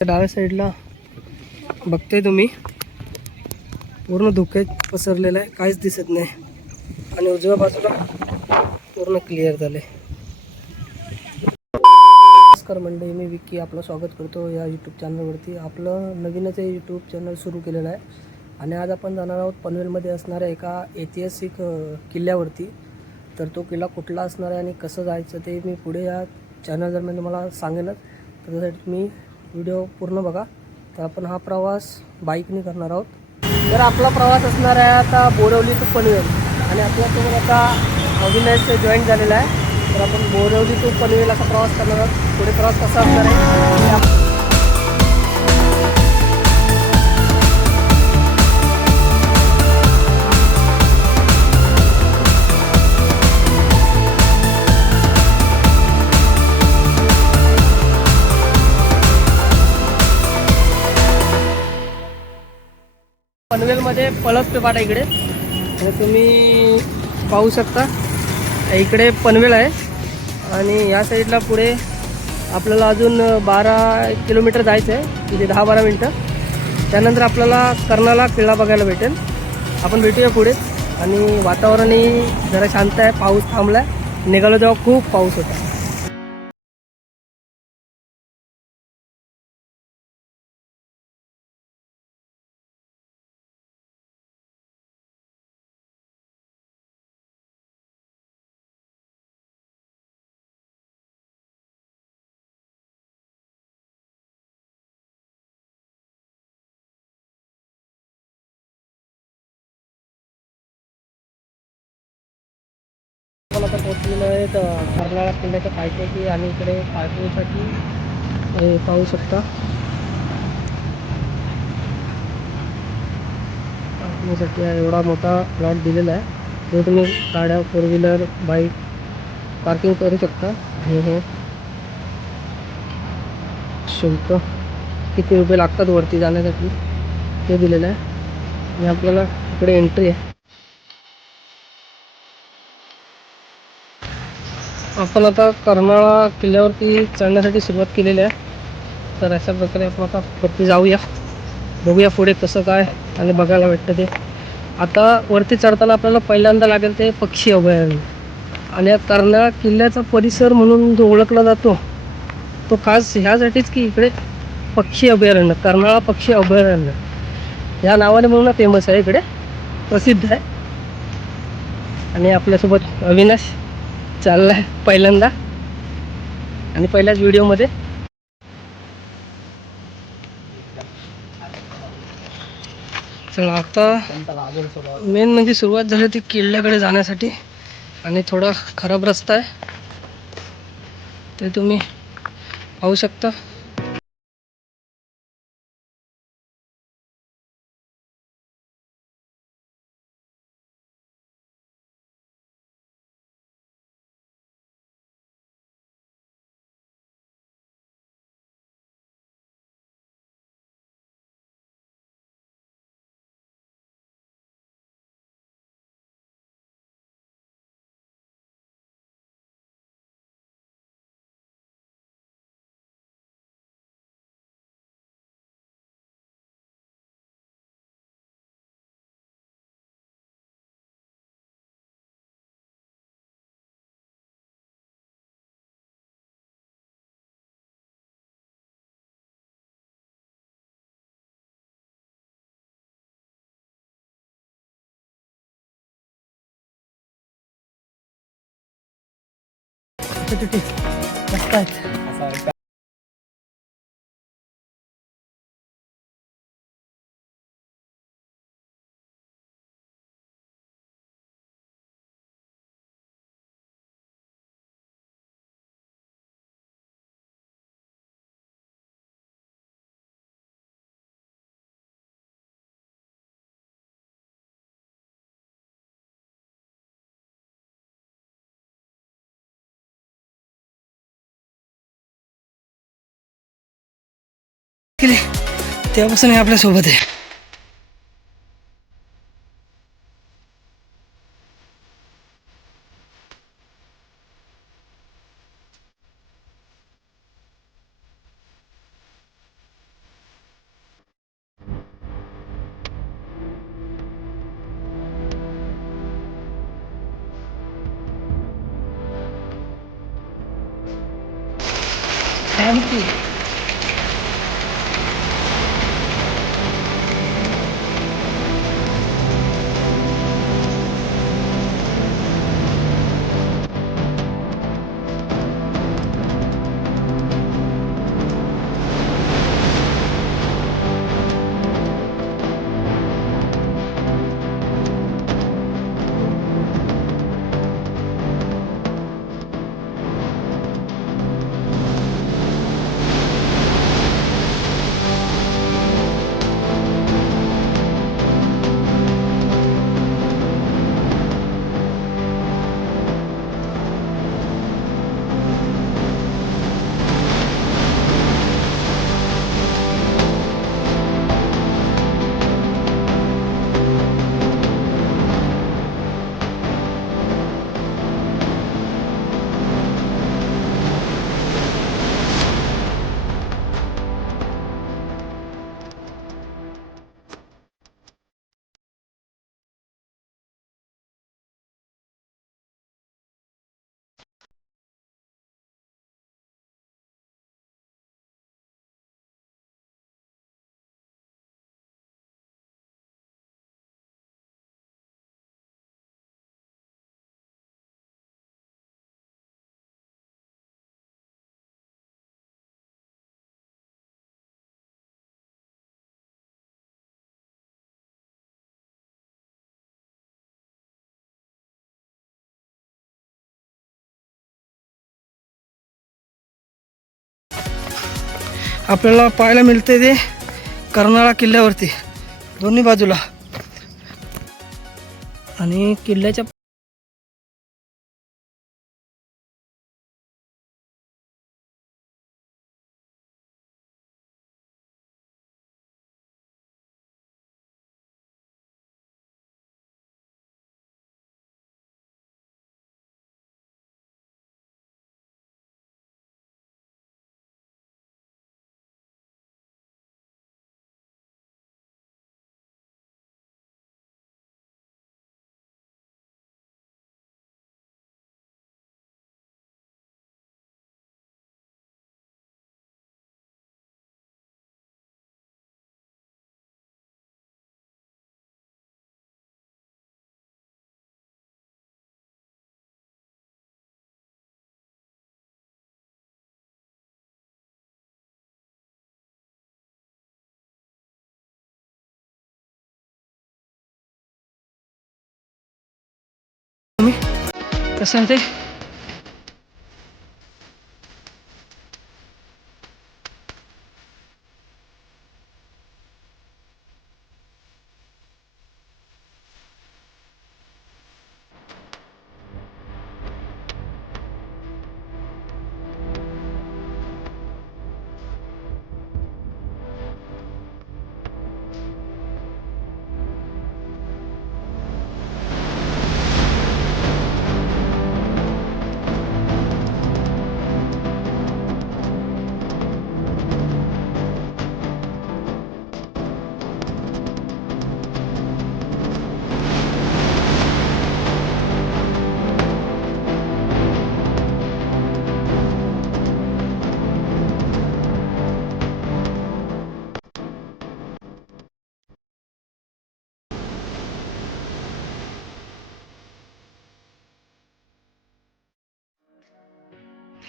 डाव्या साईडला बघताय तुम्ही. पूर्ण धुक्यात पसरलेलं आहे. काहीच दिसत नाही. आणि उजव्या बाजूला पूर्ण क्लिअर झाले नमस्कार मंडळी मी विक्की आपलं स्वागत करतो या यूट्यूब चॅनलवरती आपलं नवीनच हे यूट्यूब चॅनल सुरू केलेलं आहे. आणि आज आपण जाणार आहोत पनवेलमध्ये असणाऱ्या एका ऐतिहासिक किल्ल्यावरती. तर तो किल्ला कुठला असणार आहे आणि कसं जायचं ते मी पुढे या चॅनल दरम्यान तुम्हाला सांगेनच त्याच्यासाठी तुम्ही व्हिडिओ पूर्ण बघा. तर आपण हा प्रवास बाईकने करणार आहोत. तर आपला प्रवास असणार आहे आता बोरवली टू पनवेल. आणि आपल्यासोबत आता अविनाश जॉईन झालेला आहे. तर आपण बोरवली टू पनवेल असा प्रवास करणार आहोत. पुढे प्रवास कसा असणार आहे? पनवेलमध्ये पळस पेपाट आहे इकडे. आणि तुम्ही पाहू शकता. इकडे पनवेल आहे. आणि या साईडला पुढे आपल्याला अजून बारा किलोमीटर जायचं आहे. तिथे दहा बारा मिनटं. त्यानंतर आपल्याला कर्णाला किल्ला बघायला भेटेल. आपण भेटूया पुढे. आणि वातावरणही जरा शांत आहे. पाऊस थांबला आहे निघालो तेव्हा खूप पाऊस होता. आपण पोहोचलेलो आहे तर कर्नाळा किल्ल्याच्या पायथ्याची आणि इकडे पार्किंगसाठी पाहू शकता. पार्किंगसाठी एवढा मोठा प्लॉट दिलेला आहे जो तुम्ही गाड्या फोर व्हीलर बाईक पार्किंग करू शकता. हे हे. शुल्क. किती रुपये लागतात वरती जाण्यासाठी? ते दिलेलं आहे. आणि आपल्याला इकडे एंट्री आहे. आपण आता कर्नाळा किल्ल्यावरती चढण्यासाठी सुरुवात केलेली आहे. तर अशा प्रकारे आपण आता वरती जाऊया. बघूया पुढे कसं काय आणि बघायला भेटतं ते. आता वरती चढताना आपल्याला पहिल्यांदा लागेल ते पक्षी अभयारण्य. आणि या कर्नाळा किल्ल्याचा परिसर म्हणून जो ओळखला जातो तो खास ह्यासाठीच की इकडे पक्षी अभयारण्य कर्नाळा पक्षी अभयारण्य. ह्या नावाने म्हणून फेमस आहे इकडे. प्रसिद्ध आहे. आणि आपल्यासोबत अविनाश चाललाय पहिल्यांदा. आणि पहिल्याच व्हिडिओमध्ये. चला आता मेन म्हणजे सुरुवात झाली ती किल्ल्याकडे जाण्यासाठी. आणि थोडा खराब रस्ता आहे. ते तुम्ही पाहू शकता. आहेत केले तेव्हापासून आपल्यासोबत आहे Thank you. आपल्याला पाहायला मिळते ते कर्नाळा किल्ल्यावरती दोन्ही बाजूला. आणि किल्ल्याच्या कसं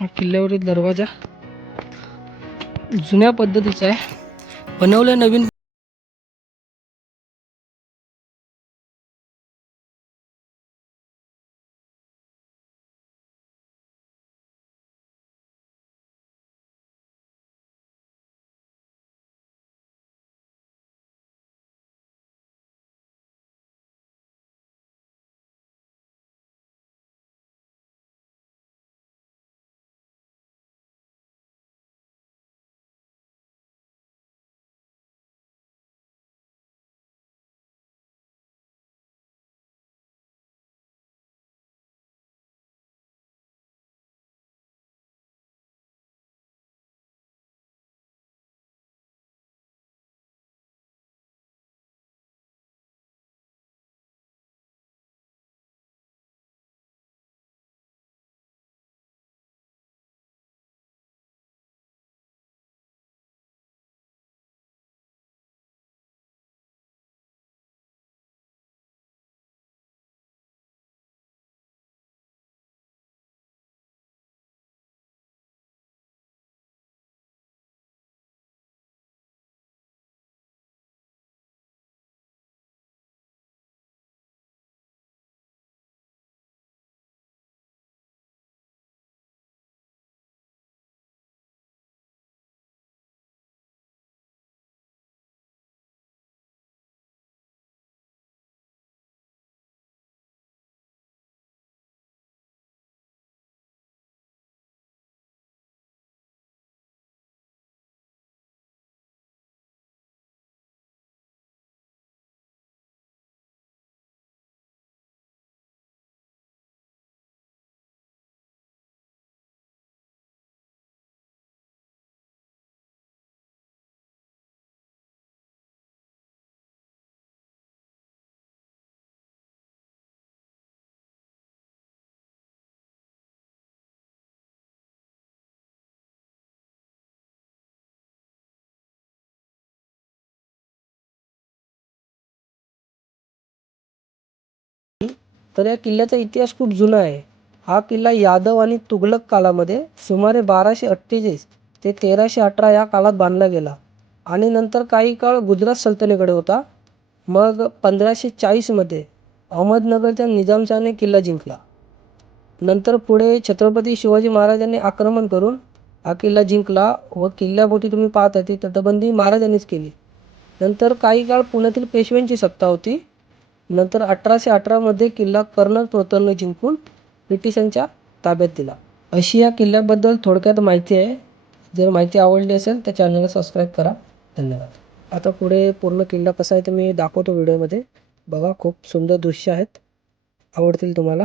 हा किल्ल्यावरील दरवाजा जुन्या पद्धतीचा आहे. बनवलं नवीन तर या किल्ल्याचा इतिहास खूप जुना आहे. हा किल्ला यादव आणि तुघलक काळामध्ये सुमारे बाराशे अठ्ठेचाळीस ते तेराशे अठरा या काळात बांधला गेला आणि नंतर काही काळ गुजरात सल्तनतीकडे होता. मग पंधराशे चाळीसमध्ये अहमदनगरच्या निजामशाने किल्ला जिंकला. नंतर पुढे छत्रपती शिवाजी महाराजांनी आक्रमण करून हा किल्ला जिंकला व किल्ल्याभोवती तुम्ही पाहता ती तटबंदी महाराजांनीच केली. नंतर काही काळ पुण्यातील पेशव्यांची सत्ता होती. नंतर अठराशे अठरामध्ये किल्ला कर्नल प्रतापने जिंकून ब्रिटिशांच्या ताब्यात दिला. अशी या किल्ल्याबद्दल थोडक्यात माहिती आहे. जर माहिती आवडली असेल तर चॅनलला सबस्क्राईब करा. धन्यवाद. आता पुढे पूर्ण किल्ला कसा आहे ते मी दाखवतो व्हिडिओमध्ये बघा खूप सुंदर दृश्य आहेत. आवडतील तुम्हाला.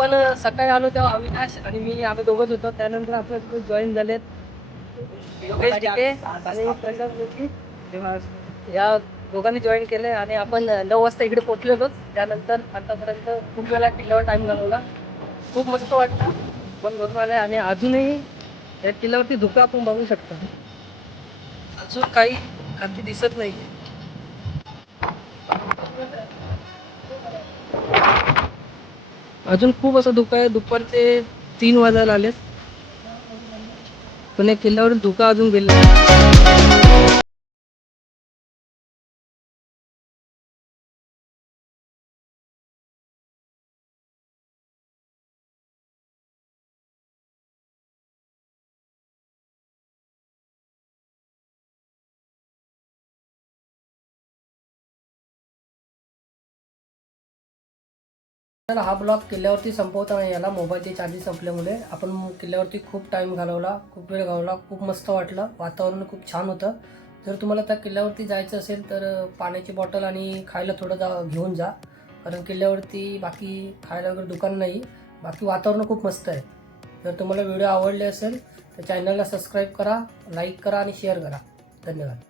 आपण सकाळी आलो तेव्हा अविनाश आणि मी आम्ही दोघंच होतो. त्यानंतर आपल्या जॉईन झालेत. या दोघांनी जॉईन केले आणि आपण नऊ वाजता इकडे पोहोचलेलो. त्यानंतर आतापर्यंत खूप वेळा किल्ल्यावर टाइम घालवला. खूप मस्त वाटतं पण आलं आणि अजूनही या किल्ल्यावरती धुकं आपण बघू शकता. अजून काही खाती दिसत नाही अजून खूप असं धुकं आहे. दुपारचे तीन वाजायला आलेत. पण या किल्ल्यावरून धुकं अजून गेला तर हा ब्लॉग किल्ल्यावरती संपवताना याला मोबाईलची चार्जिंग संपल्यामुळे आपण किल्ल्यावरती खूप टाईम घालवला खूप वेळ घालवला खूप मस्त वाटलं. वातावरण खूप छान होतं. जर तुम्हाला त्या किल्ल्यावरती जायचं असेल तर पाण्याची बॉटल आणि खायला थोडं जा घेऊन जा. कारण किल्ल्यावरती बाकी खायला वगैरे दुकान नाही. बाकी वातावरण खूप मस्त आहे. जर तुम्हाला व्हिडिओ आवडले असेल तर चॅनलला सबस्क्राईब करा लाईक करा आणि शेअर करा. धन्यवाद.